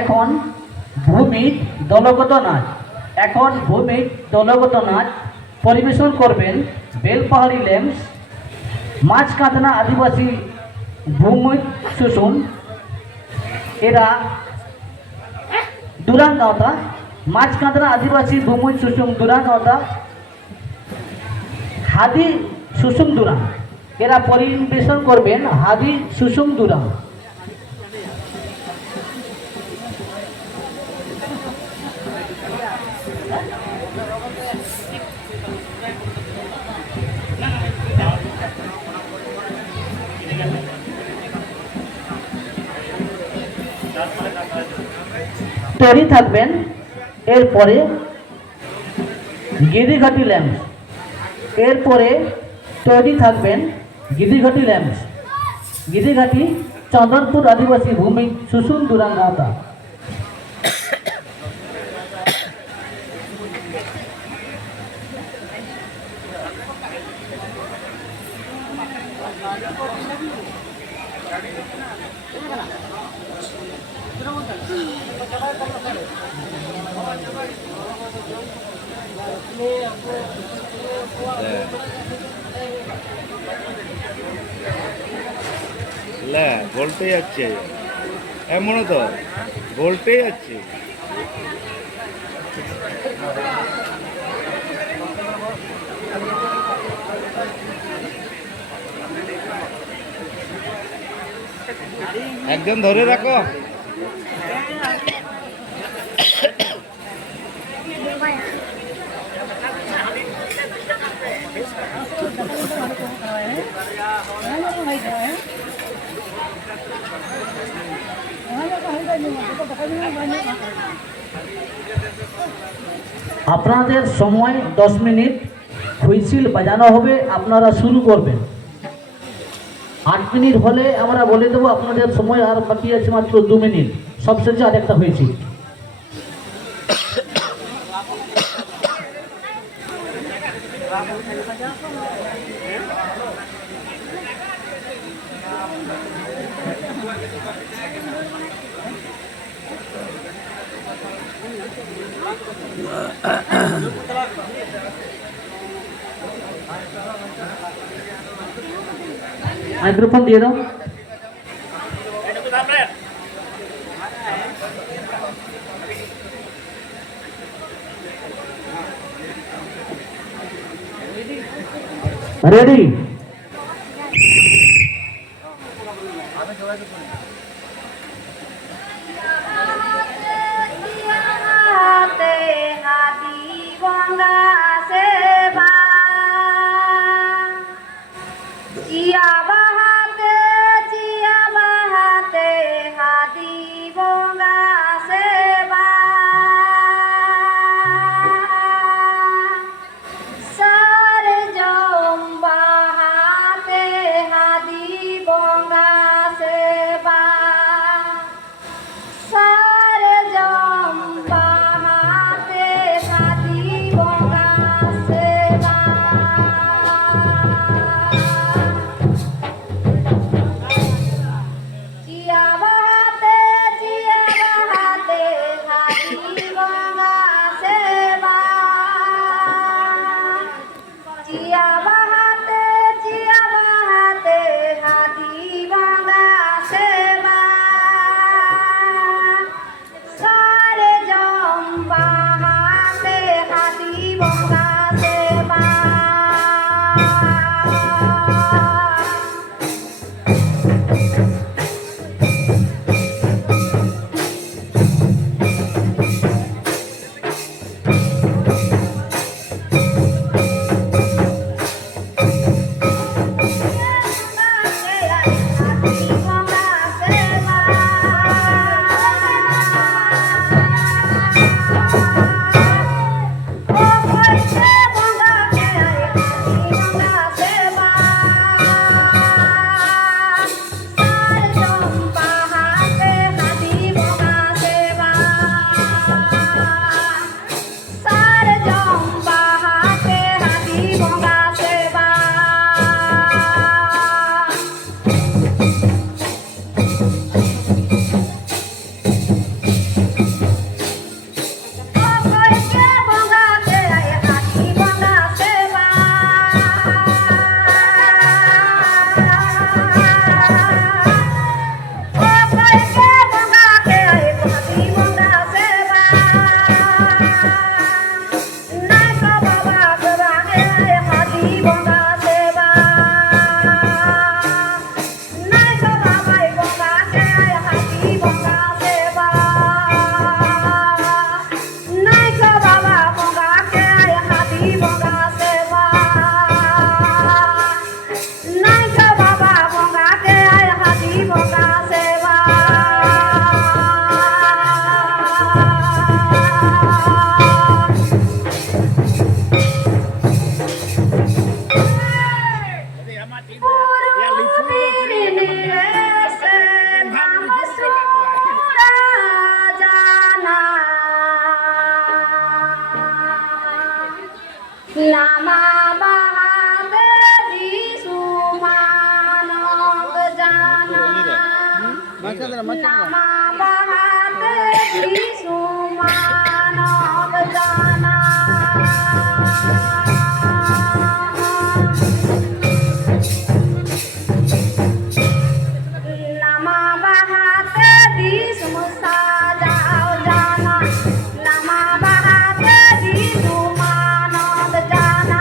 এখন ভূমিক দলগত নাচ ভূমিক দলগত নাচ পরিবেশন করবেন বেলপাহাড়ি ল্যাম্পস, মাঝকাঁদনা আদিবাসী ভূমিক সুসুম, এরা দুরাঙ্গাওতা, মাঝকাঁদনা আদিবাসী ভূমিক সুসুম দুরাঙ্গাওতা, হাদি সুসুম দুরাং, এরা পরিবেশন করবেন হাদি সুসুম দুরাং। তৈরি থাকবেন এরপরে গিরিঘাটি ল্যাম্পস, এরপরে তৈরি থাকবেন গিরিঘাটি ল্যাম্পস, গিরিঘাটি চন্দনপুর আদিবাসী ভূমি সুসুম দুরাঙ্গাওতা। বলতে যাচ্ছে এমন তো বলতে যাচ্ছে। একজন ধরে রাখো। আপনাদের সময় 10 মিনিট, হুইসিল বাজানো হবে, আপনারা শুরু করবেন। 8 মিনিট হলে আমরা বলে দেবো আপনাদের সময় আর বাকি আছে মাত্র 2 মিনিট, সবশেষে আর একটা হুইসিল। মাইক্রোফোন দিয়ে দাও। রেডি? नामा बहाते विसुमानव जाना नामा बहाते विसुम साजाओ जाना नामा बहाते विसुमानव जाना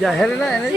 જાહેર ના એને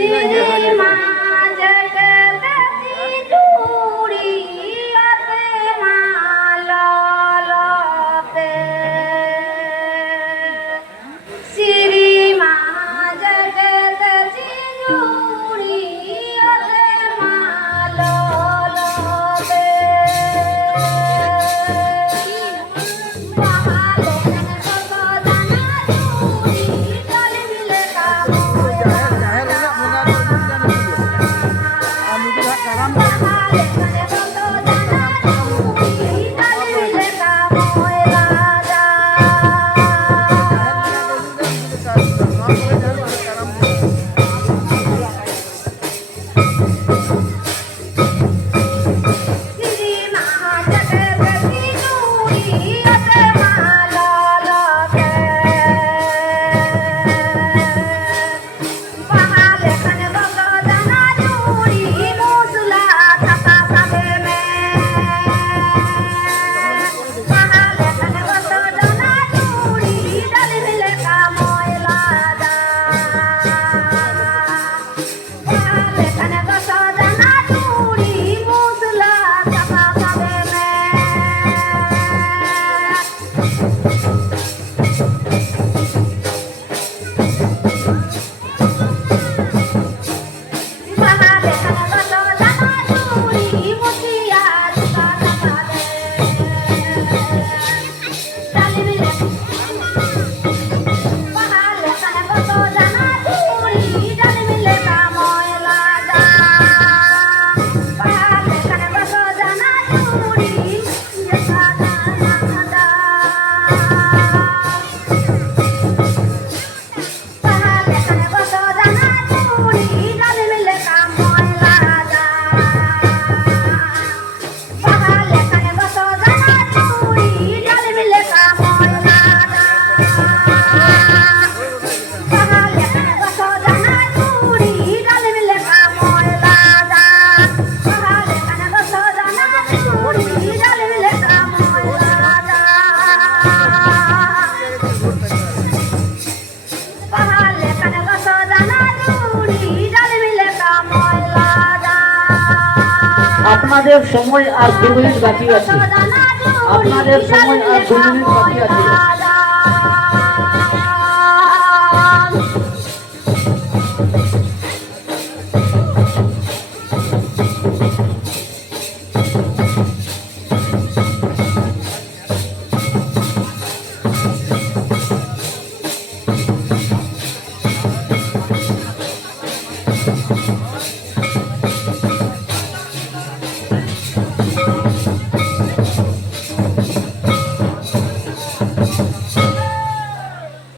আপনাদের সময় আর 2 মিনিট বাকি আছে। আপনাদের সময় আর 2 মিনিট বাকি আছে। जाना